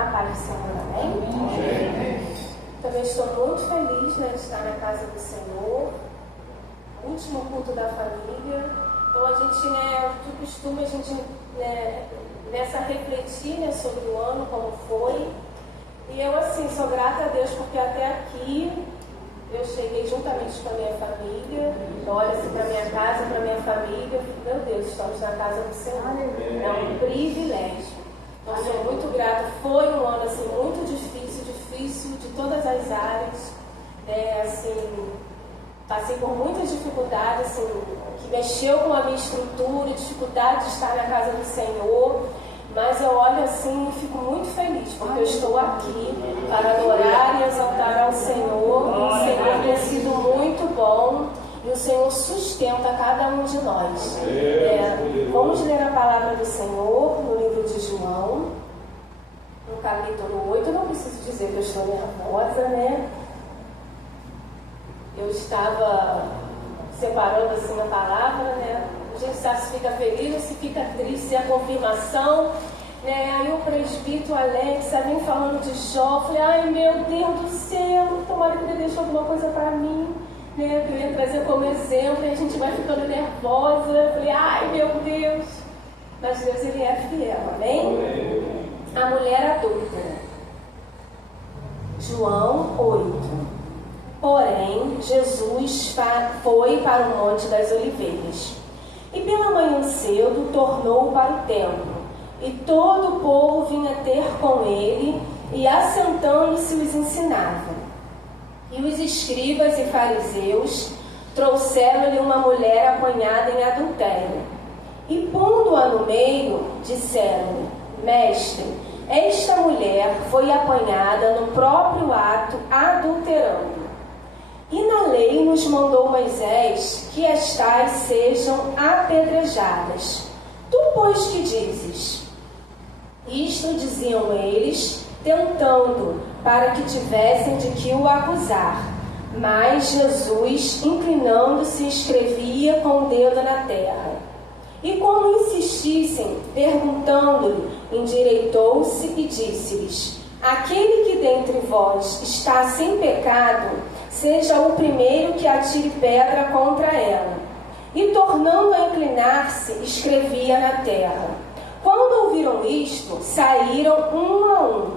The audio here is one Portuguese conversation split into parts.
A paz do Senhor, amém? Também estou muito feliz, né, de estar na casa do Senhor. Último culto da família. Então a gente, né, de costume, a gente, né, nessa refletir, né, sobre o ano, como foi. E eu, assim, sou grata a Deus porque até aqui eu cheguei juntamente com a minha família. Eu olho assim para minha casa, para minha família. Eu fico, meu Deus, estamos na casa do Senhor. É um privilégio. Então, sou muito grata. Foi um ano, assim, muito difícil de todas as áreas. Assim, passei por muitas dificuldades, assim, que mexeu com a minha estrutura, dificuldade de estar na casa do Senhor. Mas eu olho assim e fico muito feliz, porque eu estou aqui para adorar e exaltar ao Senhor. O Senhor tem sido muito bom e o Senhor sustenta cada um de nós. Vamos ler a palavra do Senhor no livro de João, no capítulo 8. Eu não preciso dizer que eu estou nervosa, né? Eu estava separando assim a palavra, né? A gente sabe se fica feliz ou se fica triste, se é a confirmação, né? Aí o presbítero Alexa vem falando de Jó. Falei, ai meu Deus do céu, tomara que ele deixou alguma coisa para mim, né? Que eu ia trazer como exemplo, e a gente vai ficando nervosa. Falei, ai meu Deus, mas Deus, ele é fiel, amém? A mulher adúltera. João 8. Porém, Jesus foi para o Monte das Oliveiras. E pela manhã cedo tornou para o templo, e todo o povo vinha ter com ele, e assentando-se os ensinava. E os escribas e fariseus trouxeram-lhe uma mulher apanhada em adultério. E pondo-a no meio, disseram-lhe, Mestre, esta mulher foi apanhada no próprio ato adulterando. E na lei nos mandou Moisés que as tais sejam apedrejadas. Tu, pois, que dizes? Isto diziam eles, tentando, para que tivessem de que o acusar. Mas Jesus, inclinando-se, escrevia com o dedo na terra. E como insistissem, perguntando-lhe, endireitou-se e disse-lhes, aquele que dentre vós está sem pecado, seja o primeiro que atire pedra contra ela. E tornando a inclinar-se, escrevia na terra. Quando ouviram isto, saíram um,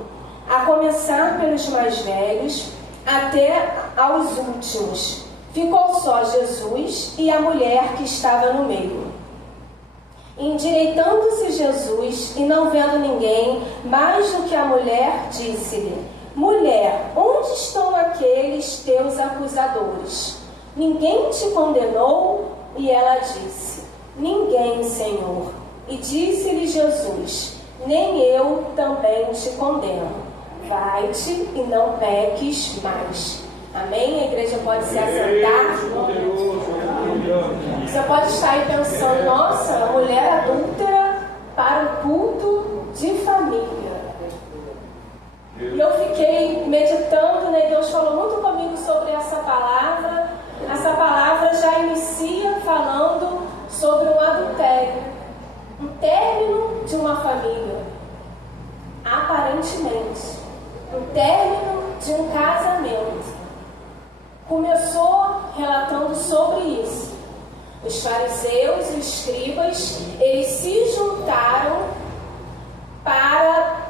a começar pelos mais velhos, até aos últimos. Ficou só Jesus e a mulher que estava no meio. Endireitando-se Jesus, e não vendo ninguém, mais do que a mulher, disse-lhe, Mulher, onde estão aqueles teus acusadores? Ninguém te condenou? E ela disse, Ninguém, Senhor. E disse-lhe Jesus, Nem eu também te condeno. Vai-te e não peques mais. Amém? A igreja pode se assentar. Você pode estar aí pensando, nossa, a mulher adúltera para o culto de família. E eu fiquei meditando, né? Deus falou muito comigo sobre essa palavra. Essa palavra já inicia falando sobre um adultério, um término de uma família, aparentemente, um término de um casamento. Começou relatando sobre isso. Os fariseus e os escribas, eles se juntaram para,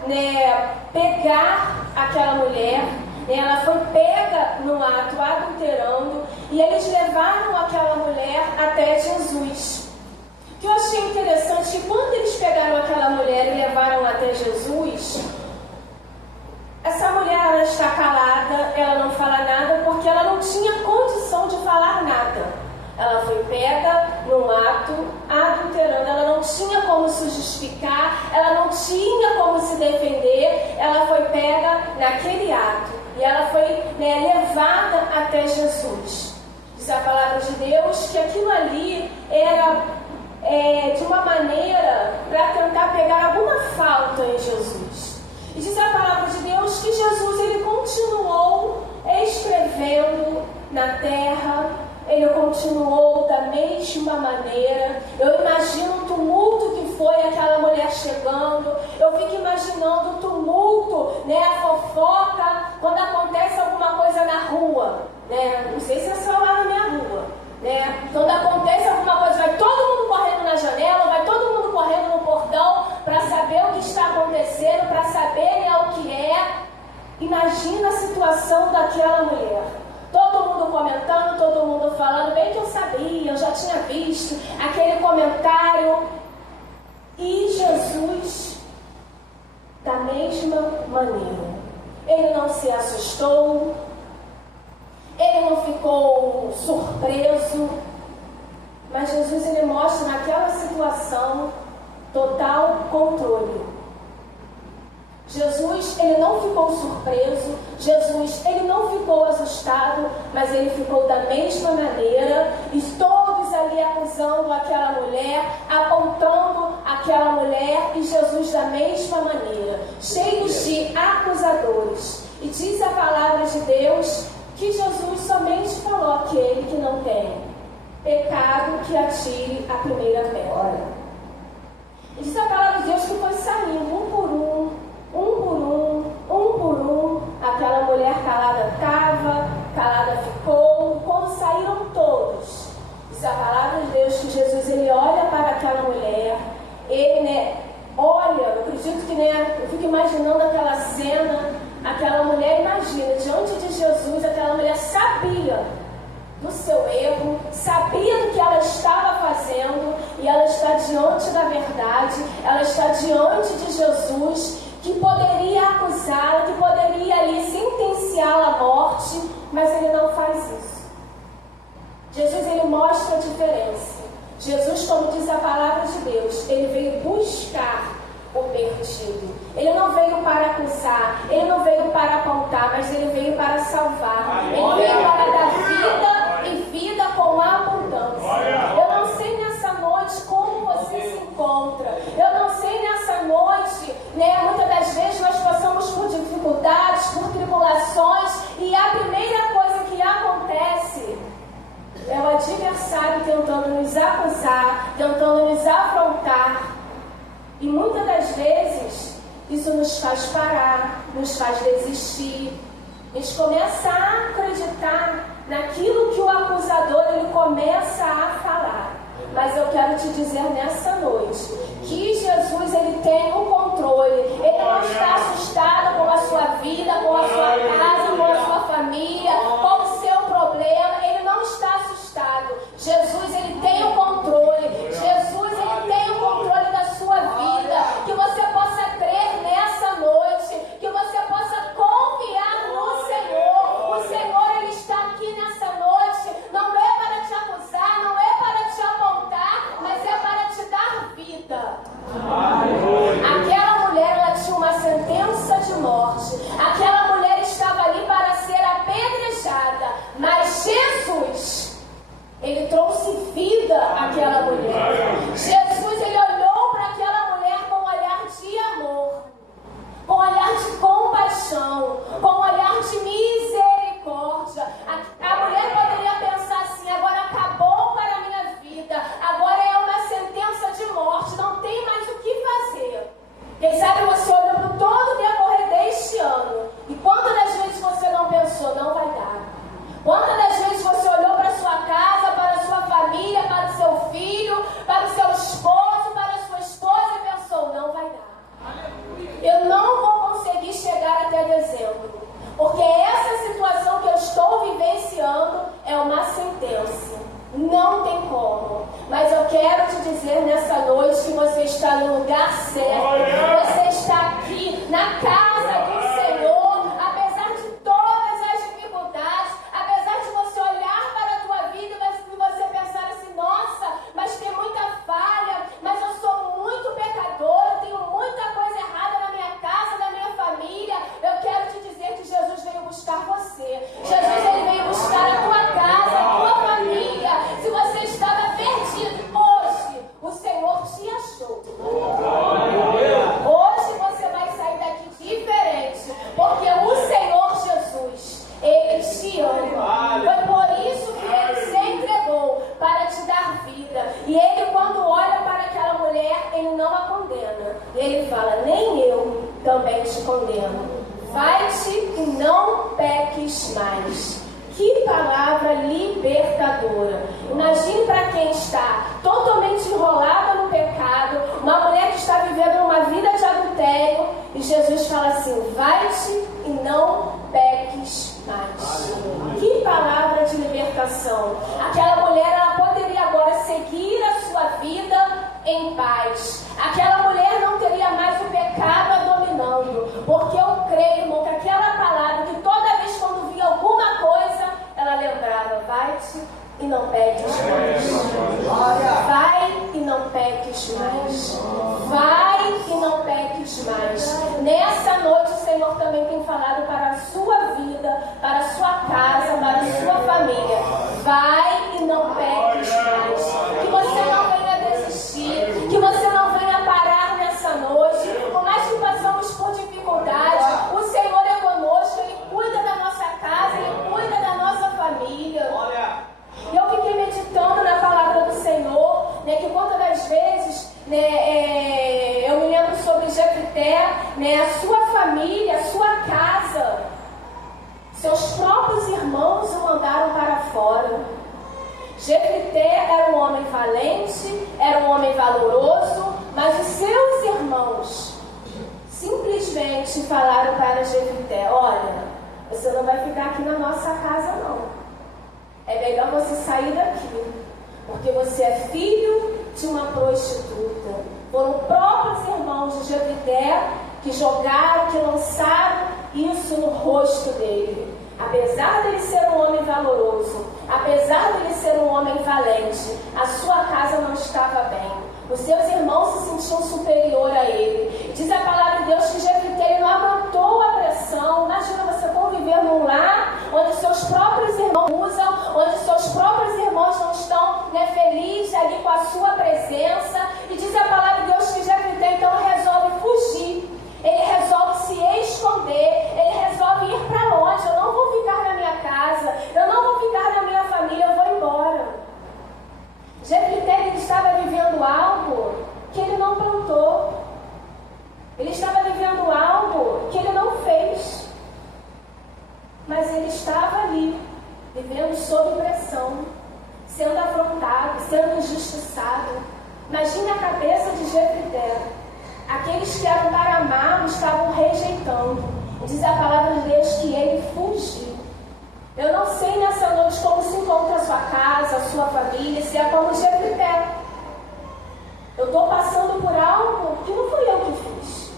pegar aquela mulher. Ela foi pega no ato adulterando e eles levaram aquela mulher até Jesus. O que eu achei interessante é que quando eles pegaram aquela mulher e levaram até Jesus, essa mulher, ela está calada, ela não fala nada porque ela não tinha condição de falar nada. Ela foi pega num ato adulterando, ela não tinha como se justificar, ela não tinha como se defender, ela foi pega naquele ato e ela foi levada até Jesus. Diz a palavra de Deus que aquilo ali era de uma maneira para tentar pegar alguma falta em Jesus. E diz a palavra de Deus que Jesus, ele continuou escrevendo na terra. Ele continuou da mesma maneira. Eu imagino o tumulto que foi aquela mulher chegando. Eu fico imaginando o tumulto né? Não sei se é só lá na minha rua, né? Quando acontece alguma coisa, vai todo mundo correndo na janela, vai todo mundo correndo no portão para saber o que está acontecendo, para saber, né, o que é. Imagina a situação daquela mulher. Todo mundo comentando, todo mundo falando, bem que eu sabia, eu já tinha visto aquele comentário. E Jesus, da mesma maneira, ele não se assustou, ele não ficou surpreso, mas Jesus, ele mostra naquela situação total controle. Jesus, ele não ficou surpreso, Jesus, ele não ficou assustado, mas ele ficou da mesma maneira, e todos ali acusando aquela mulher, apontando aquela mulher, e Jesus da mesma maneira, cheios de acusadores. E diz a palavra de Deus que Jesus somente falou àquele que não tem pecado, que atire a primeira pedra. E diz a palavra de Deus que foi saindo um por um, aquela mulher calada estava, calada ficou. Quando saíram todos, diz a palavra de Deus que Jesus, ele olha para aquela mulher, ele, né, olha, eu acredito que, né, eu fico imaginando aquela cena, aquela mulher, imagina, diante de Jesus, aquela mulher sabia do seu erro, sabia do que ela estava fazendo, e ela está diante da verdade, ela está diante de Jesus, que poderia acusá-la, que poderia ali sentenciá-la à morte, mas ele não faz isso. Jesus, ele mostra a diferença. Jesus, como diz a palavra de Deus, ele veio buscar o perdido. Ele não veio para acusar, ele não veio para apontar, mas ele veio para salvar. Ele veio para dar vida e vida com abundância. Eu não sei nessa noite como você se encontra. Eu não sei nessa noite, né? Muitas das vezes nós passamos por dificuldades, por tribulações, e a primeira coisa que acontece é o adversário tentando nos acusar, tentando nos afrontar. E muitas das vezes isso nos faz parar, nos faz desistir. A gente começa a acreditar naquilo que o acusador ele começa a falar. Mas eu quero te dizer nessa noite que Jesus, ele tem o controle. Ele não está assustado com a sua vida, com a sua casa, com a sua família, com o seu problema. Ele não está assustado. Jesus, ele tem o controle. Jesus, ele tem o controle da sua vida. Que você possa crer nessa noite, que você possa confiar no Senhor. O Senhor, ele está aqui nessa noite. Não é para te acusar, não é para te apontar, mas é para te dar vida. Aquela mulher, ela tinha uma sentença de morte. Aquela mulher estava ali para ser apedrejada. Mas Jesus, ele trouxe vida àquela mulher. Jesus, ele olhou para aquela mulher com um olhar de amor, com um olhar de compaixão, com um olhar de misericórdia. A mulher poderia pensar assim: agora acabou para a minha vida, agora é uma sentença de morte, não tem mais o que fazer. Quem sabe você olhou para todo o decorrer deste ano, e quantas das vezes você não pensou, não vai dar? Quantas das vezes você olhou para a sua casa, para a sua família, para o seu filho, para o seu esposo, para a sua esposa e pensou, não vai dar. Eu não vou conseguir chegar até dezembro, porque essa situação que eu estou vivenciando é uma sentença. Não tem como. Mas eu quero te dizer nessa noite que você está no lugar certo. Você está aqui na casa do Senhor. Apesar de todas as dificuldades, apesar de você olhar para a tua vida e você pensar assim: nossa, mas tem muita falha, mas eu sou muito pecador, eu tenho muita coisa errada na minha casa, na minha família. Eu quero te dizer que Jesus veio buscar você. Jesus, ele veio buscar a tua casa, a tua família. Se você estava perdido, hoje o Senhor te achou. Hoje você vai sair daqui diferente, porque o Senhor Jesus, ele te ama. Foi por isso que ele se entregou, para te dar vida. E ele, quando olha para aquela mulher, ele não a condena. Ele fala: nem eu também te condeno. Vai-te e não peques mais. Que palavra libertadora. Imagine para quem está totalmente enrolada no pecado, uma mulher que está vivendo uma vida de adultério, e Jesus fala assim: vai-te e não peques mais. Que palavra de libertação. Aquela mulher, ela poderia agora seguir a sua vida em paz. Aquela mulher não teria mais o pecado a dominando, porque eu creio, irmão, que aquela palavra, que toda vez quando via alguma coisa, ela lembrava: vai-te e não peques mais. Vai e não peques mais. Vai e não peques mais. Nessa noite o Senhor também tem falado para a sua vida, para a sua casa, para a sua família: vai e não peques mais. Que você não venha desistir, que você não venha parar nessa noite. Por mais que passamos por dificuldade, o Senhor é conosco, Ele cuida da nossa casa, Ele cuida da nossa família. E eu fiquei meditando na palavra do Senhor, né, que quantas das vezes, né, eu me lembro sobre Jefté, né, a sua família, a sua casa, seus próprios irmãos o mandaram para fora. Jefté era um homem valente, era um homem valoroso, mas os seus irmãos simplesmente falaram para Jefté: olha, você não vai ficar aqui na nossa casa não. É melhor você sair daqui, porque você é filho de uma prostituta. Foram os próprios irmãos de Jefté que jogaram, que lançaram isso no rosto dele. Apesar dele ser um homem valoroso, apesar dele ser um homem valente, a sua casa não estava bem. Os seus irmãos se sentiam superior a ele. Diz a palavra de Deus que Jefté não aguentou a pressão. Imagina você conviver num lar onde seus próprios irmãos usam, onde seus próprios irmãos não estão, né, felizes ali com a sua presença. E diz a palavra de Deus que Jefté então resolve fugir. Ele resolve se esconder, ele resolve ir para longe. Eu não vou ficar na minha casa, eu não vou ficar na minha família, eu vou embora. Jefté, ele estava vivendo algo que ele não plantou. Ele estava vivendo algo que ele não fez. Mas ele estava ali, vivendo sob pressão, sendo afrontado, sendo injustiçado. Imagine a cabeça de Jefté. Aqueles que eram para amar estavam rejeitando. Diz a palavra de Deus que ele fugiu. Eu não sei nessa noite como se encontra a sua casa, a sua família, se é como Jefté. Eu estou passando por algo que não fui eu que fiz.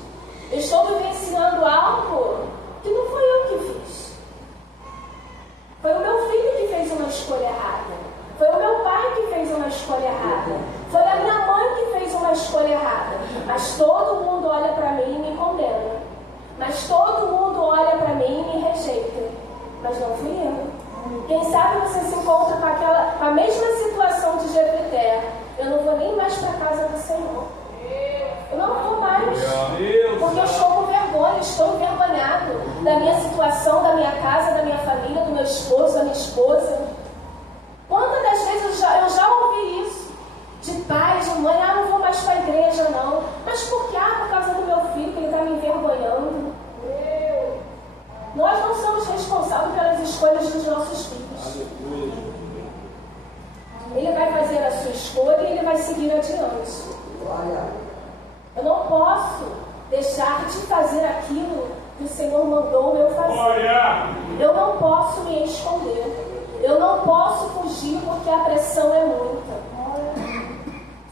Eu estou vivenciando algo que não fui eu que fiz. Foi o meu filho que fez uma escolha errada. Foi o meu pai que fez uma escolha errada. Foi a minha mãe que fez uma escolha errada. Mas todo mundo olha para mim e me condena. Mas todo mundo olha para mim e me rejeita. Mas não fui eu. Quem sabe você se encontra com a mesma situação de Jefté. Eu não vou nem mais para a casa do Senhor. Eu não vou mais. Porque eu estou com vergonha, estou envergonhado da minha situação, da minha casa, da minha família, do meu esposo, da minha esposa. Quantas das vezes eu já ouvi isso? De pai, de mãe: ah, não vou mais para a igreja não. Mas por quê? Ah, por causa do meu filho, que ele está me envergonhando. Nós não somos responsáveis pelas escolhas dos nossos filhos. Ele vai fazer a sua escolha e ele vai seguir adiante. Eu não posso deixar de fazer aquilo que o Senhor mandou eu fazer. Eu não posso me esconder. Eu não posso fugir porque a pressão é muita.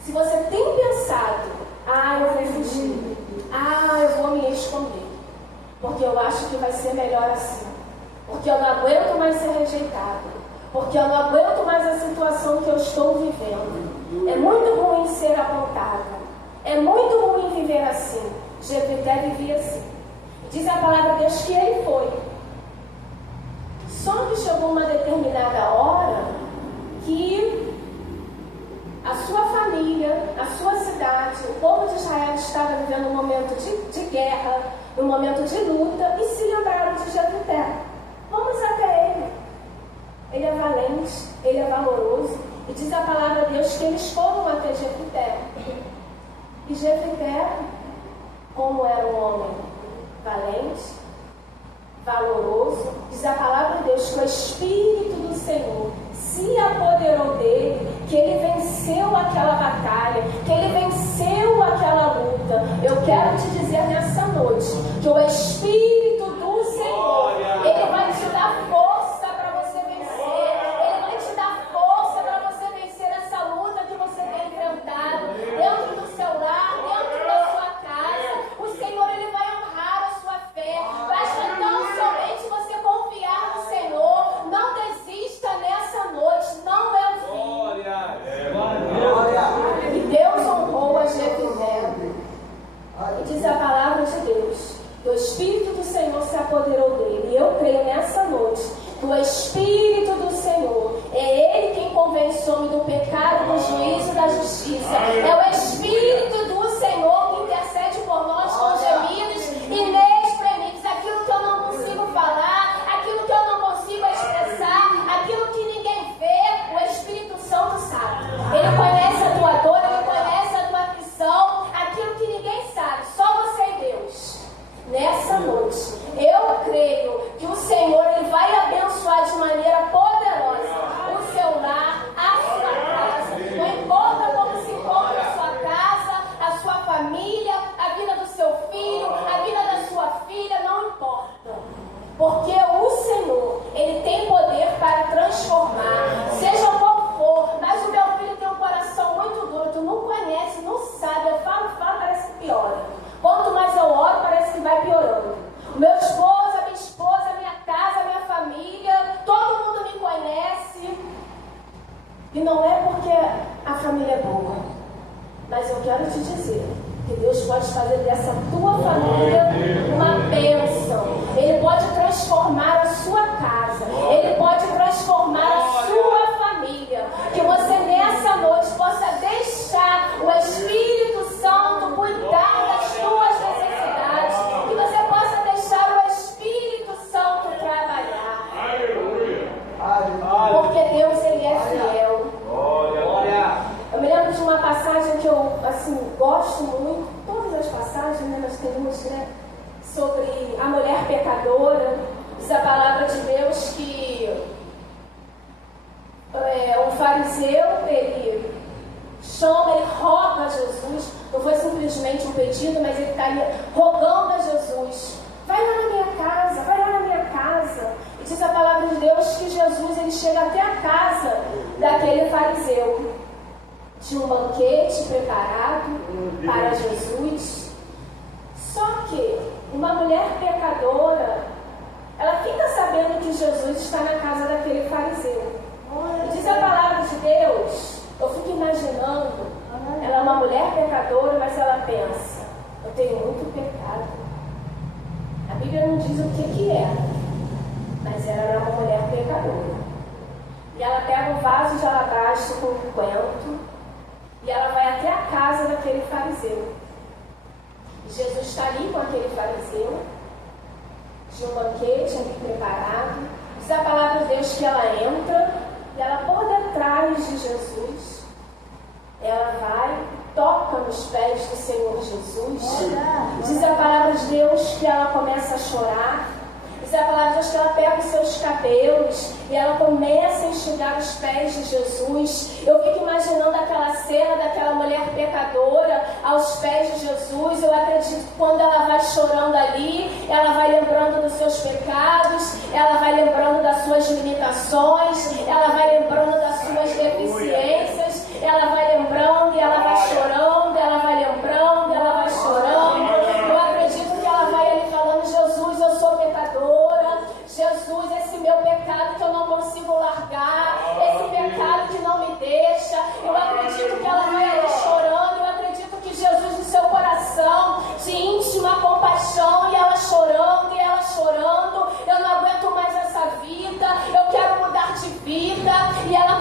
Se você tem pensado: ah, eu vou fugir, ah, eu vou me esconder, porque eu acho que vai ser melhor assim, porque eu não aguento mais ser rejeitado, porque eu não aguento mais a situação que eu estou vivendo. É muito ruim ser apontado, é muito ruim viver assim. Jefté vivia assim. Diz a palavra de Deus que ele foi. Só que chegou uma determinada hora que a sua família, a sua cidade, o povo de Israel estava vivendo um momento de guerra, um momento de luta, e se lembraram de Jefté. Vamos até ele. Ele é valente, ele é valoroso. E diz a palavra de Deus que eles foram até Jefté. E Jefté, como era um homem valente, valoroso. Diz a palavra de Deus que o Espírito do Senhor se apoderou dele, que ele venceu aquela batalha, que ele venceu aquela luta. Eu quero te dizer nessa noite que o Espírito do Senhor, ele vai te dar força para você vencer, ele vai te dar força para você vencer essa luta que você tem enfrentado dentro do seu lar, dentro da sua casa. O Senhor, ele vai honrar a sua fé. Basta tão somente você confiar no Senhor. Não desista nessa noite, não é o fim. E Deus honrou a Jefité. E diz a palavra de Deus que o Espírito do Senhor se apoderou dele. E eu creio nessa noite que o Espírito do Senhor é Ele quem convence o homem do pecado, do juízo e da justiça. É o Espírito do Senhor que intercede por nós com gemidos inexprimíveis. Aquilo que eu não consigo falar, aquilo que eu não consigo expressar, aquilo que ninguém vê, o Espírito Santo sabe. Ele conhece a tua dor, ele conhece a tua aflição, aquilo que ninguém sabe, só você e Deus. Nessa noite, eu creio que o Senhor, ele vai abençoar de maneira poderosa o seu lar, a sua casa. Não importa como se encontra a sua casa, a sua família, a vida do seu filho, a vida da sua filha, não importa. Porque o Senhor, ele tem poder para transformar, seja qual for. Mas o meu filho tem um coração muito duro, tu não conhece, não sabe. Eu falo, parece que piora. Quanto mais eu oro, parece que vai piorando. O meu esposo, a minha esposa, a minha casa, a minha família, todo mundo me conhece. E não é porque a família é boa, mas eu quero te dizer que Deus pode fazer dessa tua família uma bênção. Ele pode transformar a sua casa, ele pode transformar a sua família. Que você nessa noite possa deixar o Espírito Santo cuidar das suas necessidades, que você possa deixar o Espírito Santo trabalhar. Porque Deus, ele é fiel. Eu me lembro de uma passagem que eu gosto muito, todas as passagens, né, nós temos, né, sobre a mulher pecadora. Diz a palavra de Deus que o fariseu, ele chama, ele roga a Jesus. Não foi simplesmente um pedido, mas ele está rogando a Jesus: vai lá na minha casa, vai lá na minha casa. E diz a palavra de Deus que Jesus, ele chega até a casa daquele fariseu. Tinha um banquete preparado para Jesus. Só que uma mulher pecadora, ela fica sabendo que Jesus está na casa daquele fariseu. E diz a palavra de Deus, eu fico imaginando, ela é uma mulher pecadora, mas ela pensa: eu tenho muito pecado. A Bíblia não diz o que era, mas ela era uma mulher pecadora. E ela pega um vaso de alabastro com um coentro, e ela vai até a casa daquele fariseu. E Jesus está ali com aquele fariseu, de um banquete ali preparado. Diz a palavra de Deus que ela entra, e ela por detrás de Jesus, ela vai, toca nos pés do Senhor Jesus. Diz a palavra de Deus que ela começa a chorar. Diz a palavra de Deus que ela pega os seus cabelos e ela começa a enxugar os pés de Jesus. Eu fico imaginando aquela cena daquela mulher pecadora aos pés de Jesus. Eu acredito que quando ela vai chorando ali, ela vai lembrando dos seus pecados, ela vai lembrando das suas limitações, ela vai lembrando das suas deficiências, ela vai lembrando e ela vai chorando, ela vai lembrando, ela vai chorando. Eu acredito que ela vai ali falando: Jesus, eu sou pecadora. Jesus, esse meu pecado que eu não consigo largar, esse pecado que não me deixa. Eu acredito que ela vai ali chorando. Eu acredito que Jesus, no seu coração, de íntima compaixão, e ela chorando, eu não aguento mais essa vida, eu quero mudar de vida. E ela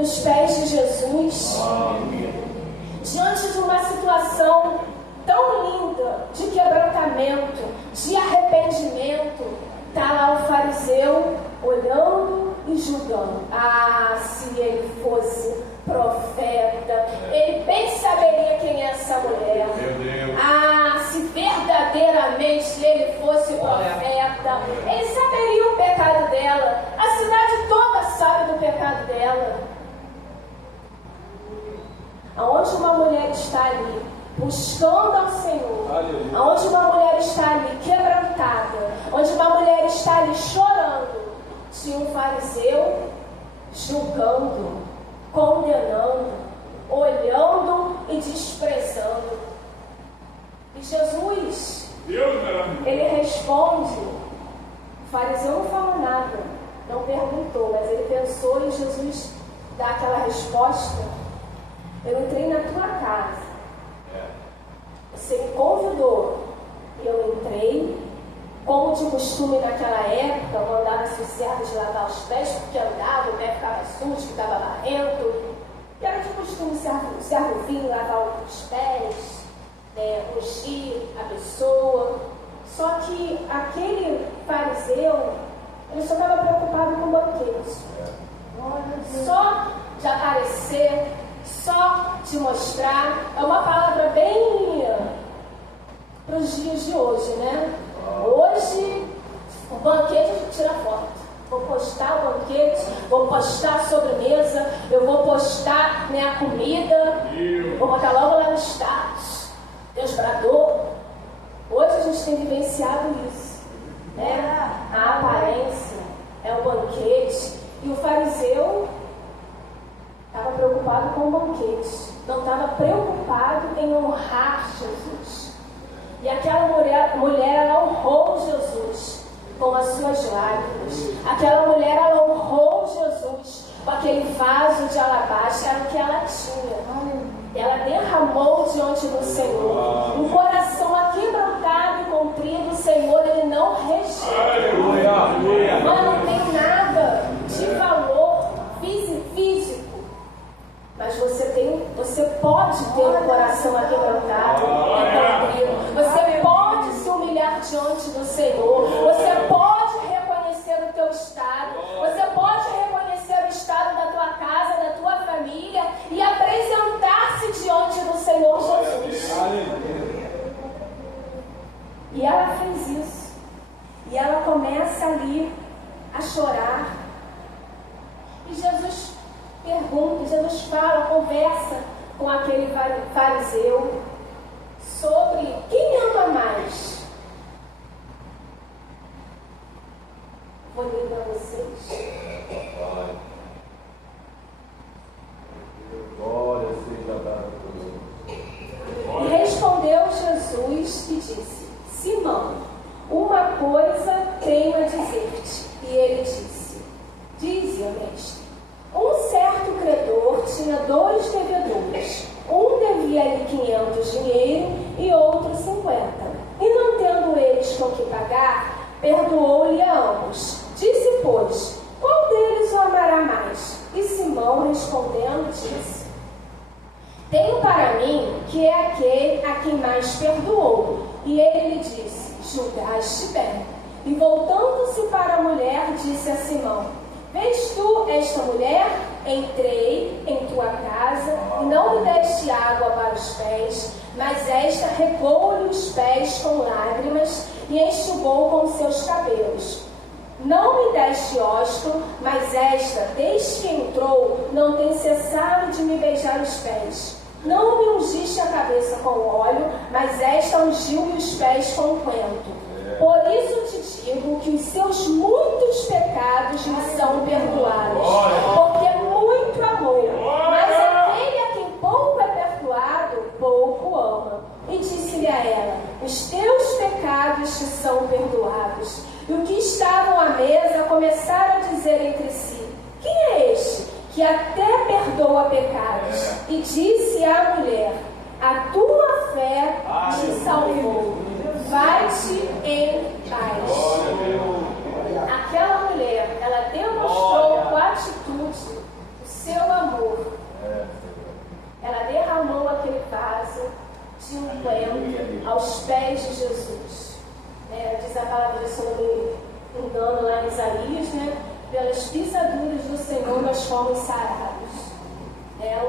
nos pés de Jesus. Diante de uma situação tão linda de quebrantamento, de arrependimento, está lá o fariseu olhando e julgando. Ah, se ele fosse profeta, ele bem saberia quem é essa mulher. Ah, se verdadeiramente ele fosse profeta, ele saberia o pecado dela. A cidade toda sabe do pecado dela. Aonde uma mulher está ali buscando ao Senhor, aonde uma mulher está ali quebrantada, onde uma mulher está ali chorando, tinha um fariseu julgando, condenando, olhando e desprezando. E Jesus, ele responde. O fariseu não falou nada, não perguntou, mas ele pensou, e Jesus dá aquela resposta: eu entrei na tua casa, você me convidou, eu entrei. Como de costume naquela época, mandaram-se os servos lavar os pés, porque andava, o pé ficava sujo, ficava barrento. E era de costume o servo vir lavar os pés, ungir a pessoa. Só que aquele fariseu, ele só estava preocupado com o banquete. Só de aparecer, só de mostrar. É uma palavra bem para os dias de hoje, né? Hoje, o banquete a gente tira foto. Vou postar o banquete, vou postar a sobremesa, eu vou postar minha comida, vou botar logo lá no status. Deus bradou. Hoje a gente tem vivenciado isso, né? A aparência é o banquete. E o fariseu estava preocupado com o banquete, não estava preocupado em honrar Jesus. E aquela mulher ela honrou Jesus com as suas lágrimas. Aquela mulher ela honrou Jesus com aquele vaso de alabastro, era o que ela tinha. Ela derramou diante do Senhor. Um coração aquebrantado e contrito, o Senhor ele não rejeita. Mas não tem nada de valor físico. Mas você pode ter um coração aquebrantado e contrito. Você pode se humilhar diante do Senhor. Você pode reconhecer o teu estado. Você pode reconhecer o estado da tua casa, da tua família e apresentar-se diante do Senhor Jesus. E ela fez isso. E ela começa ali a chorar. E Jesus pergunta, Jesus fala, conversa com aquele fariseu sobre quem ama mais. Vou ler para vocês. Glória seja dada por Deus. E respondeu Jesus e disse: Simão, uma coisa tenho a dizer-te. E ele disse: Dize, mestre. Um certo credor tinha 2 devedores. Um devia-lhe 500 dinheiro e outro 50. E não tendo eles com que pagar, perdoou-lhe a ambos. Disse, pois, qual deles o amará mais? E Simão, respondendo, disse: Tenho para mim que é aquele a quem mais perdoou. E ele lhe disse: Julgaste bem. E voltando-se para a mulher, disse a Simão: Vês tu esta mulher? Entrei em tua casa e não me deste água para os pés, mas esta regou-lhe os pés com lágrimas e enxugou com seus cabelos. Não me deste ósculo, mas esta, desde que entrou, não tem cessado de me beijar os pés. Não me ungiste a cabeça com óleo, mas esta ungiu-me os pés com unguento. Por isso te digo que os seus muitos pecados lhe são perdoados, porque muito amou. Mas aquele a quem pouco é perdoado, pouco ama. E disse-lhe a ela: Os teus pecados te são perdoados. E os que estavam à mesa começaram a dizer entre si: Quem é este que até perdoa pecados? E disse à mulher: A tua fé te salvou. Vai-te em paz. Aquela mulher, ela demonstrou com atitude o seu amor pelas pisaduras do Senhor nós fomos sarados.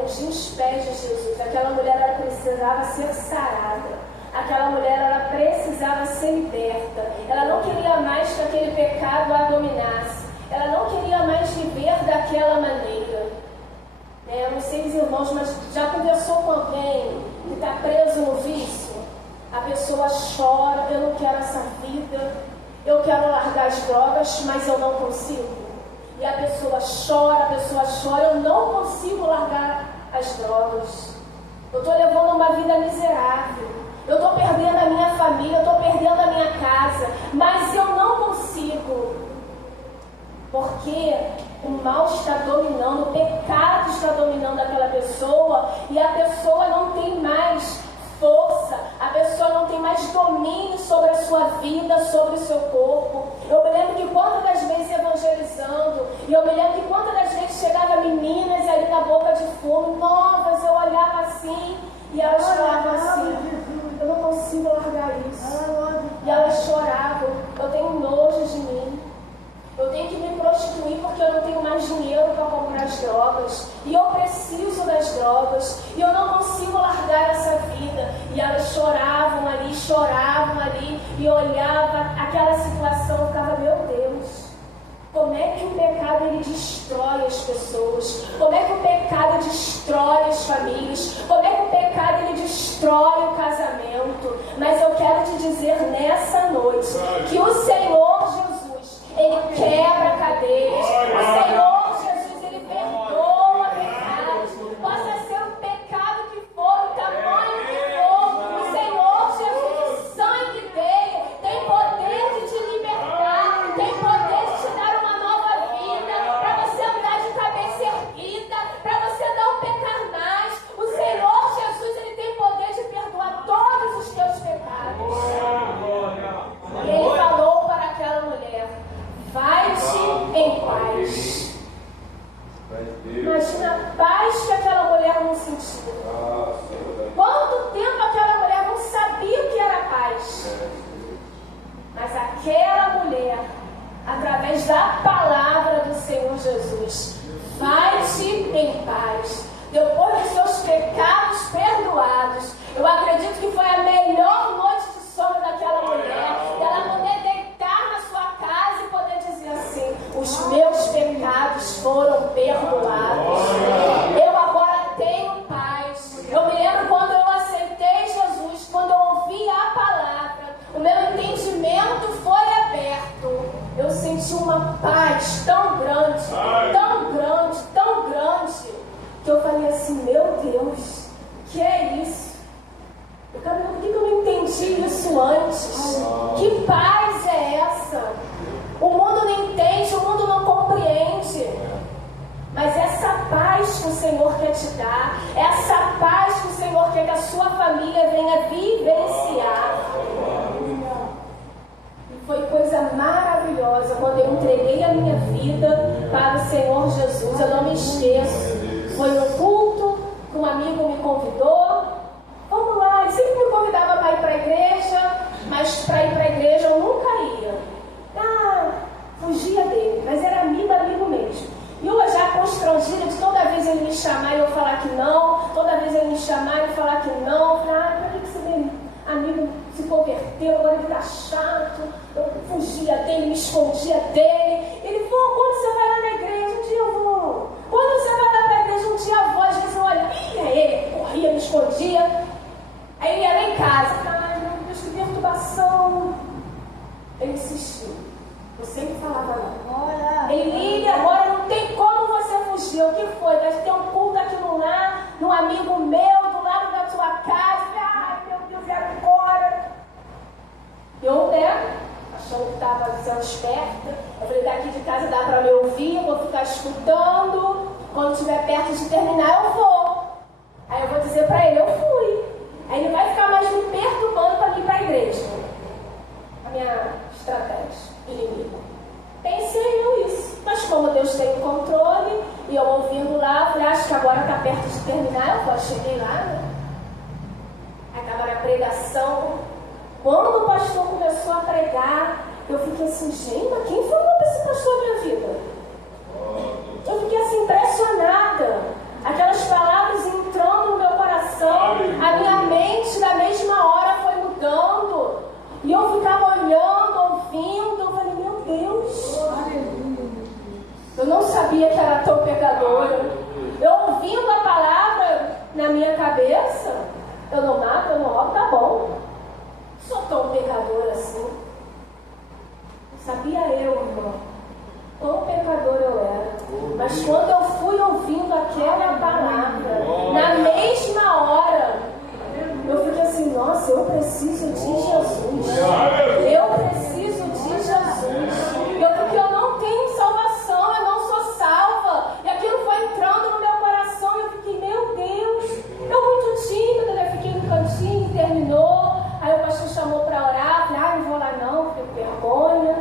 Ungiu os pés de Jesus. Aquela mulher ela precisava ser sarada. Aquela mulher ela precisava ser liberta. Ela não queria mais que aquele pecado a dominasse. Ela não queria mais viver daquela maneira. Eu não sei os irmãos, mas já conversou com alguém que está preso no vício? A pessoa chora, eu não quero essa vida, eu quero largar as drogas, mas eu não consigo. E a pessoa chora, eu não consigo largar as drogas. Eu estou levando uma vida miserável. Eu estou perdendo a minha família, eu estou perdendo a minha casa, mas eu não consigo. Porque o mal está dominando, o pecado está dominando aquela pessoa e a pessoa não tem mais força, a pessoa não tem mais domínio sobre a sua vida, sobre o seu corpo. Eu me lembro que quantas das vezes evangelizando, e eu me lembro que quantas das vezes chegava meninas ali na boca de fumo, novas, eu olhava assim e elas falavam assim, eu não consigo largar isso. E elas choravam, eu tenho nojo de mim. Eu tenho que me prostituir porque eu não tenho mais dinheiro para comprar as drogas. E eu preciso das drogas. E eu não consigo largar essa vida. E elas choravam ali. E eu olhava aquela situação e ficava, meu Deus, como é que o pecado ele destrói as pessoas? Como é que o pecado destrói as famílias? Como é que o pecado ele destrói o casamento? Mas eu quero te dizer nessa noite que o Senhor Jesus, Ele quebra cadeias. O Senhor Jesus, Ele perdoa pecados. Possa ser o pecado que for, o tamanho que for. O Senhor Jesus, o sangue dele, tem poder de te libertar, tem poder de te dar uma nova vida, para você andar de cabeça erguida, para você não pecar mais. O Senhor Jesus, Ele tem poder de perdoar todos os teus pecados. E Ele falou para aquela mulher, vai-te em paz. Imagina a paz que aquela mulher não sentia. Quanto tempo aquela mulher não sabia o que era paz. Mas aquela mulher, através da palavra do Senhor Jesus, vai-te em paz. Depois dos seus pecados perdoados, eu acredito que foi a melhor noite de sono daquela mulher. Ela poder deitar na sua casa e poder dizer assim, os meus pecados foram perdoados. Eu agora tenho paz. Eu me lembro quando eu aceitei Jesus, quando eu ouvi a palavra, o meu entendimento foi aberto. Eu senti uma paz tão grande, que eu falei assim, meu Deus, que é isso? Por que eu não entendi isso antes? Que paz é essa? O mundo não entende, o mundo não compreende. Mas essa paz que o Senhor quer te dar, essa paz que o Senhor quer que a sua família venha vivenciar. E foi coisa maravilhosa quando eu entreguei a minha vida para o Senhor Jesus. Eu não me esqueço. Foi no culto que um amigo me convidou. Vamos lá, ele sempre me convidava para ir para a igreja, mas para ir para a igreja eu nunca ia. Fugia dele, mas era amigo mesmo. E eu já constrangida de toda vez ele me chamar e eu falar que não, toda vez ele me chamar e eu falar que não. Para que você vem? Amigo se converteu, agora ele está chato. Eu fugia dele, me escondia dele. Ele falou, quando você vai lá na igreja? Um dia eu vou. Quando você vai lá para a igreja? Um dia eu vou. Às vezes eu olho, ele corria, me escondia. Aí ele ia lá em casa. Ai, meu Deus, que perturbação. Ele insistiu. Eu sempre falava não. Ele agora não tem como você fugir. O que foi? Vai ter um culto aqui no lar, num amigo meu, do lado da tua casa. Ai, meu Deus, e agora? Eu, achando que estava sendo esperta, eu falei, daqui de casa dá para me ouvir, eu vou ficar escutando. Quando estiver perto de terminar, eu vou. Aí eu vou dizer para ele, eu fui. Aí ele vai ficar mais me perturbando para ir para a igreja. A minha estratégia, inimigo. Pensei eu isso. Mas como Deus tem o controle, e eu ouvindo lá, falei, acho que agora está perto de terminar, eu cheguei lá, né? Aí estava na pregação. Quando o pastor começou a pregar, eu fiquei assim, gente, mas quem falou para esse pastor na minha vida? sabia que era tão pecadora. Eu ouvindo a palavra na minha cabeça, eu não mato, eu não roubo, tá bom. Sou tão pecadora assim. Sabia eu, irmão, quão pecadora eu era. Mas quando eu fui ouvindo aquela palavra, na mesma hora, eu fiquei assim, nossa, eu preciso de Jesus. Eu preciso de Jesus. Porque eu não tenho salvação, eu não sou salva. E aquilo foi entrando no meu coração e eu fiquei, meu Deus, eu muito tímida, né? Fiquei no cantinho, terminou. Aí o pastor chamou para orar, falei, não vou lá não, fiquei com vergonha.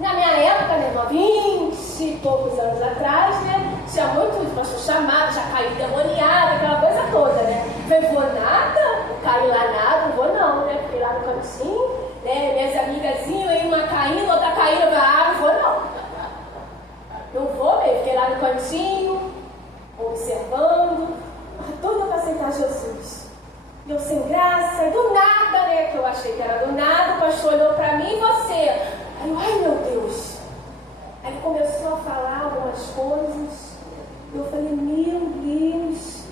Na minha época, né, 20 e poucos anos atrás, né, tinha muito pastor chamado, já caí demoniada, aquela coisa toda, né. Falei, vou nada, não caí lá nada, não vou não, né, fiquei lá no cantinho, né, minhas amigazinhas, uma caindo, outra caindo, eu falei, não vou não. Não vou mesmo, fiquei lá no cantinho, observando, doida para aceitar Jesus. Eu sem graça, e do nada, né, que eu achei que era do nada, o pastor olhou para mim e você. Aí eu, ai meu Deus. Aí ele começou a falar algumas coisas. Eu falei, meu Deus.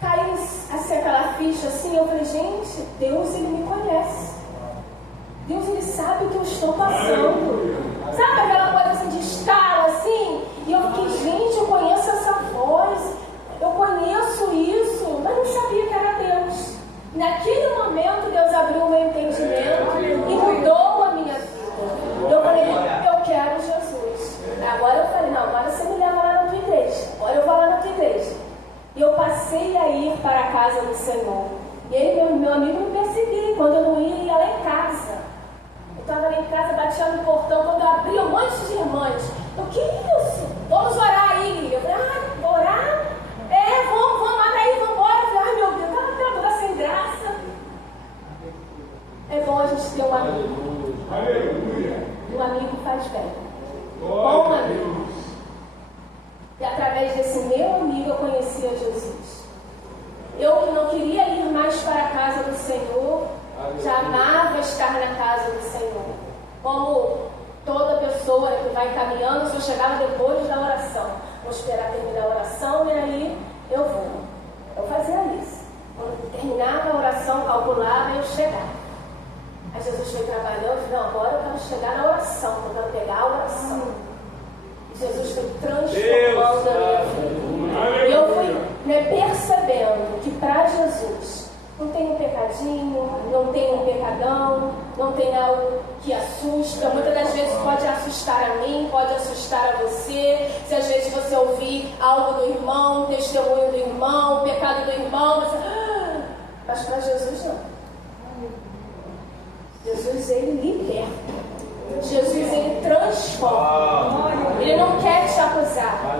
Caiu assim aquela ficha assim, eu falei, gente, Deus ele me conhece. Deus ele sabe o que eu estou passando. Sabe aquela coisa assim de escala assim? E eu fiquei, gente, eu conheço essa voz. Eu conheço isso, mas não sabia que era Deus. Naquele momento Deus abriu o meu entendimento e mudou a minha vida. Eu falei, eu quero Jesus. Agora eu falei, não, agora você me leva lá na tua igreja. Agora eu vou lá na tua igreja. E eu passei a ir para a casa do Senhor. E aí meu amigo me perseguia. Quando eu não ia lá em casa. Eu estava lá em casa, batia no portão. Quando eu abria, um monte de irmãs. Eu, que isso? Vamos orar aí. Eu falei, vou orar? Vamos lá daí, vamos embora. Eu falei, meu Deus, tá toda sem graça. É bom a gente ter um amigo. Aleluia. Um amigo faz bem. Bom amigo. E através desse meu amigo eu conhecia Jesus. Eu que não queria ir mais para a casa do Senhor, já amava estar na casa do Senhor. Como toda pessoa que vai caminhando, só chegava depois da oração. Vou esperar terminar a oração e aí eu vou. Eu fazia isso. Quando terminava a oração, calculava e eu chegava. Aí Jesus foi trabalhando e falou, não, agora eu quero chegar na oração, eu quero pegar a oração. E Jesus foi transformando a minha vida. E eu fui percebendo que para Jesus não tem um pecadinho, não tem um pecadão, não tem algo que assusta. Muitas das vezes pode assustar a mim, pode assustar a você. Se às vezes você ouvir algo do irmão, um testemunho do irmão, um pecado do irmão, você... mas para Jesus não. Jesus, ele liberta. Jesus, ele transforma. Ele não quer te acusar.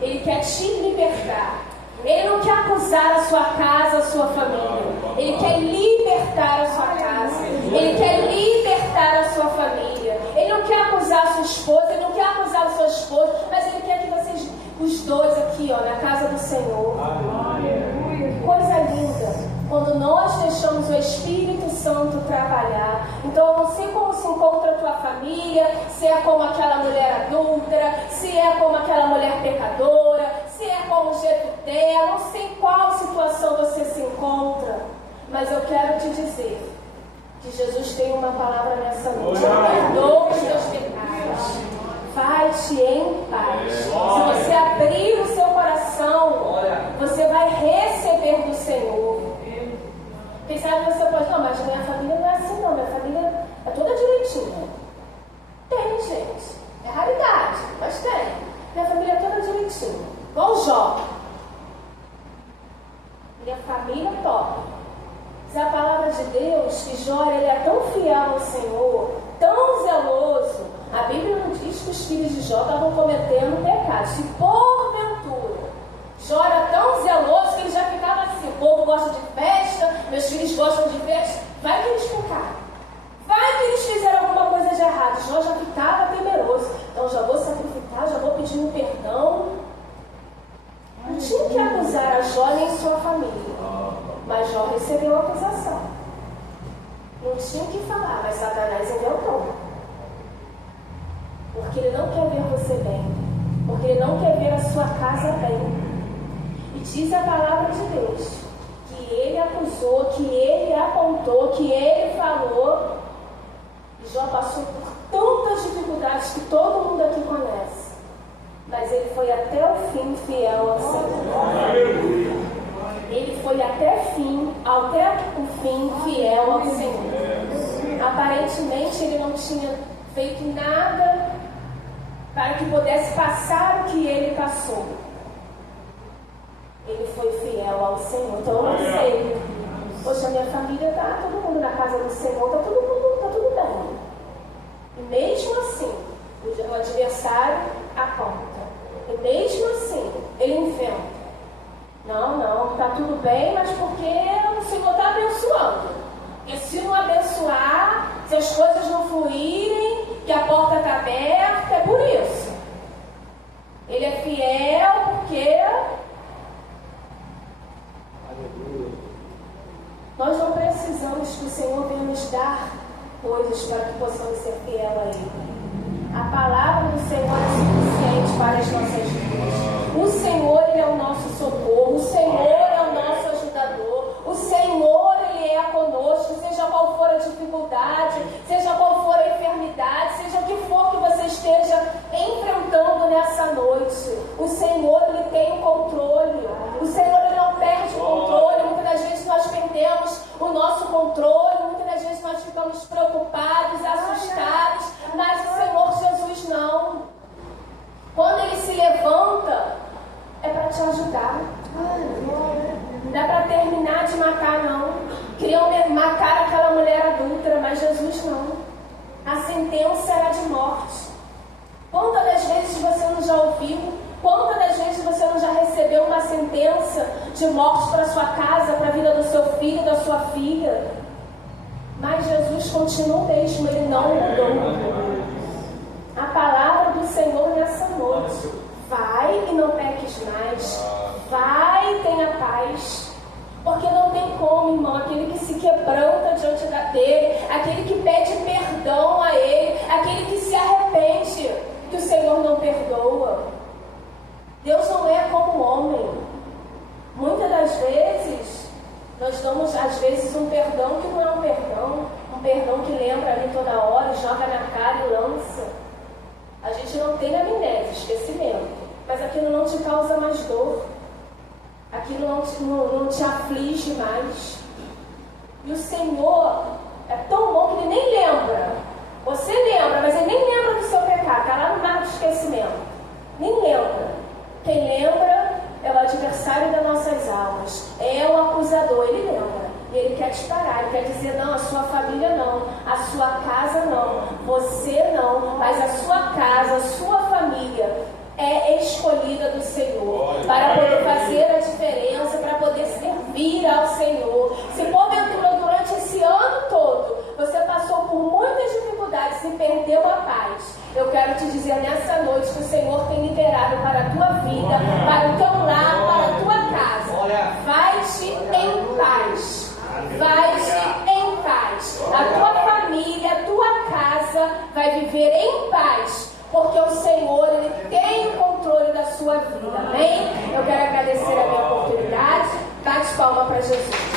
Ele quer te libertar. Ele não quer acusar a sua casa, a sua família. Ele quer libertar a sua casa. Ele quer libertar a sua família. Ele não quer acusar a sua esposa. Ele não quer acusar o seu esposo. Mas ele quer que vocês, os dois aqui, ó, na casa do Senhor. Coisa linda. Quando nós deixamos o Espírito Santo trabalhar. Então eu não sei como se encontra a tua família, se é como aquela mulher adúltera, se é como aquela mulher pecadora, se é como Jefté, eu não sei qual situação você se encontra, mas eu quero te dizer que Jesus tem uma palavra nessa noite. Perdoa os teus pecados, vai-te em paz. Se você abrir o seu coração, você vai receber do Senhor. Quem sabe você pode, não, mas minha família não é assim não, minha família é toda direitinha. Tem, gente. É raridade, mas tem. Minha família é toda direitinha. Igual o Jó. Minha família top. Mas a palavra de Deus, que Jó, ele é tão fiel ao Senhor, tão zeloso. A Bíblia não diz que os filhos de Jó estavam cometendo pecado. Se porventura Jó era tão zeloso que ele já ficava assim, o povo gosta de festa, meus filhos gostam de festa, vai que eles pecaram, vai que eles fizeram alguma coisa de errado. Jó já ficava temeroso, então já vou sacrificar, já vou pedir um perdão. Não tinha que acusar a Jó nem sua família, mas Jó recebeu a acusação. Não tinha que falar, mas Satanás inventou, porque ele não quer ver você bem. porque ele não quer ver a sua casa bem. E diz a palavra de Deus que ele acusou, que ele apontou, que ele falou. E Jó passou por tantas dificuldades que todo mundo aqui conhece, mas ele foi até o fim fiel ao Senhor. Ele foi até o fim fiel ao Senhor. Aparentemente ele não tinha feito nada para que pudesse passar o que ele passou. Ele foi fiel ao Senhor. Então eu não sei. Hoje a minha família está todo mundo na casa do Senhor, está tudo bem. E mesmo assim, o adversário aponta. E mesmo assim, ele inventa. Não, está tudo bem, mas porque o Senhor está abençoando. Porque se não abençoar, se as coisas não fluírem, que a porta está aberta, é por isso. Ele é fiel porque nós não precisamos que o Senhor venha nos dar coisas para que possamos ser fiel a Ele. A palavra do Senhor é suficiente para as nossas vidas. O Senhor, Ele é o nosso socorro. O Senhor é o nosso ajudador. O Senhor, Ele é conosco, seja qual for a dificuldade, seja qual for a enfermidade, seja o que for que você esteja enfrentando nessa noite. O Senhor, Ele tem o controle. O Senhor, Ele não perde o controle. Muitas das vezes nós perdemos o nosso controle, muitas das vezes nós ficamos preocupados, assustados, mas o Senhor Jesus não. Quando Ele se levanta, é para te ajudar. Não é para terminar de matar, não. Queriam matar aquela mulher adúltera, mas Jesus não. A sentença era de morte. Quantas das vezes você não já ouviu? Quantas das vezes você não já recebeu uma sentença de morte para sua casa, para a vida do seu filho, da sua filha? Mas Jesus continua o mesmo, Ele não mudou. A palavra do Senhor nessa noite: vai e não peques mais. Vai e tenha paz. Porque não tem como, irmão, aquele que se quebranta diante dele, aquele que pede perdão a Ele, aquele que se arrepende, que o Senhor não perdoa. Deus não é como o homem. Muitas das vezes nós damos, às vezes, um perdão que não é um perdão que lembra ali toda hora, joga na cara e lança. A gente não tem amnésia, esquecimento, mas aquilo não te causa mais dor, aquilo não te aflige mais. E o Senhor é tão bom que Ele nem lembra. Você lembra, mas Ele nem lembra do seu pecado, está lá no mar do esquecimento. Nem lembra. Quem lembra é o adversário das nossas almas, é o acusador. Ele lembra e ele quer te parar, ele quer dizer: não, a sua família não, a sua casa não, você não, mas a sua casa, a sua família é escolhida do Senhor para poder fazer a diferença, para poder servir ao Senhor. Se porventura durante esse ano todo você passou por muitas dificuldades e perdeu a paz, eu quero te dizer nessa noite que o Senhor tem liberado para a tua vida, para o teu lar, para a tua casa. Vai-te em paz. Vai-te em paz. A tua família, a tua casa vai viver em paz, porque o Senhor, Ele tem o controle da sua vida. Amém? Eu quero agradecer a minha oportunidade. Bate palma para Jesus.